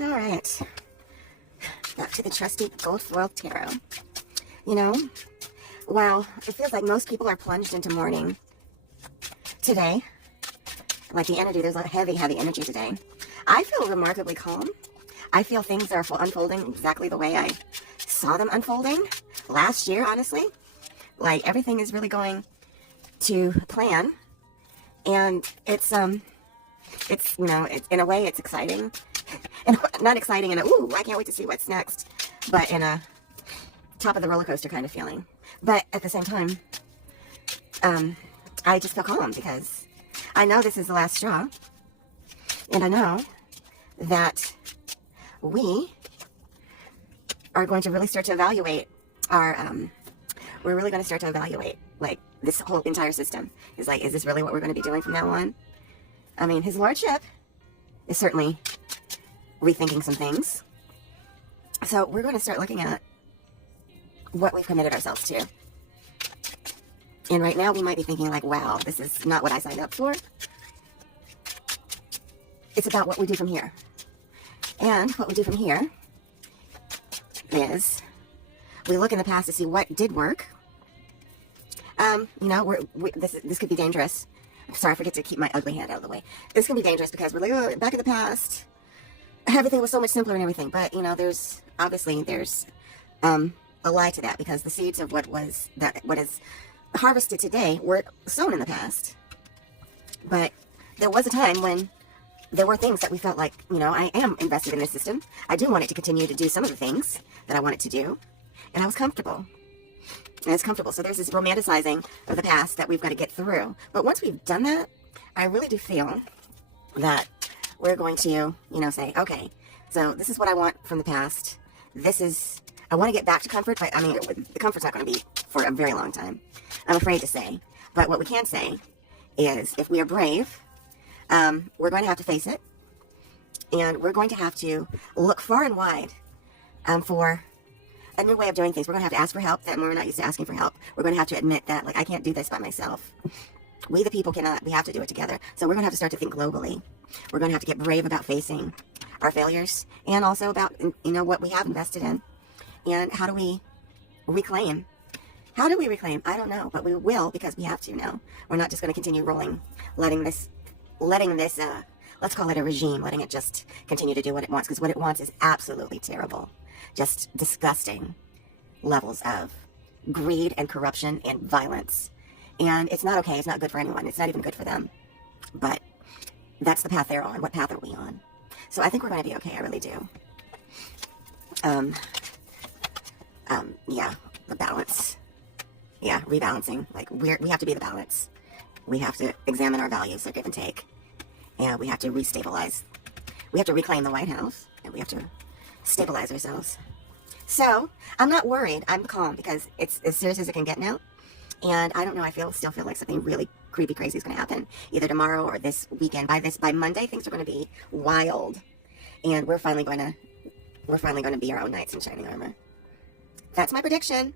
All right. Back to the trusty gold foil tarot. You know, while it feels like most people are plunged into mourning today, like the energy, there's a heavy, heavy energy today. I feel remarkably calm. I feel things are unfolding exactly the way I saw them unfolding last year, honestly. Like, everything is really going to plan. And it's you know, it's, in a way, it's exciting. And not exciting in a, ooh, I can't wait to see what's next. But in a top of the roller coaster kind of feeling. But at the same time, I just feel calm because I know this is the last straw. And I know that we are going to really start to evaluate our, we're really going to start to evaluate, like, this whole entire system. Is like, is this really what we're going to be doing from now on? I mean, His Lordship is certainly rethinking some things. So we're going to start looking at what we've committed ourselves to. And right now we might be thinking like, wow, this is not what I signed up for. It's about what we do from here. And what we do from here is we look in the past to see what did work. You know, this could be dangerous. I'm sorry, I forget to keep my ugly hand out of the way. This can be dangerous because we're like, oh, back in the past, everything was so much simpler and everything. But, you know, there's a lie to that, because the seeds of what is harvested today were sown in the past. But there was a time when there were things that we felt like, you know, I am invested in this system. I do want it to continue to do some of the things that I want it to do. And I was comfortable. And it's comfortable. So there's this romanticizing of the past that we've got to get through. But once we've done that, I really do feel that we're going to, you know, say, okay, so this is what I want from the past. I want to get back to comfort, but I mean, the comfort's not going to be for a very long time, I'm afraid to say. But what we can say is, if we are brave, we're going to have to face it. And we're going to have to look far and wide for a new way of doing things. We're going to have to ask for help, and we're not used to asking for help. We're going to have to admit that, like, I can't do this by myself. We the people cannot. We have to do it together. So we're going to have to start to think globally. We're going to have to get brave about facing our failures, and also about, you know, what we have invested in. And how do we reclaim? How do we reclaim? I don't know, but we will, because we have to now. We're not just going to continue rolling, letting this, let's call it a regime, letting it just continue to do what it wants, because what it wants is absolutely terrible. Just disgusting levels of greed and corruption and violence. And it's not okay. It's not good for anyone. It's not even good for them. But that's the path they're on. What path are we on? So I think we're going to be okay. I really do. Yeah, the balance. Yeah, rebalancing. Like, we have to be the balance. We have to examine our values, their give and take. And we have to restabilize. We have to reclaim the White House. And we have to stabilize ourselves. So, I'm not worried. I'm calm, because it's as serious as it can get now. And I don't know, I still feel like something really creepy crazy is going to happen. Either tomorrow or this weekend. By Monday, things are going to be wild. And we're finally going to be our own knights in shining armor. That's my prediction.